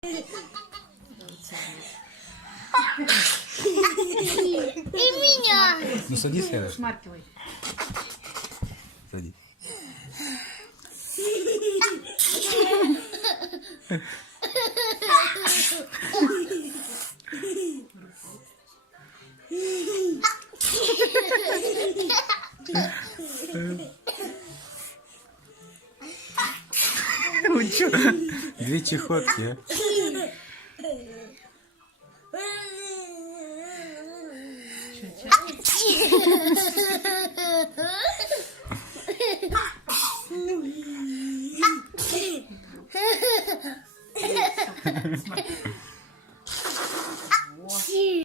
И меня. Ну садись рядом. Шмаркивай. Садись. Ну чё? Две чехотки, а?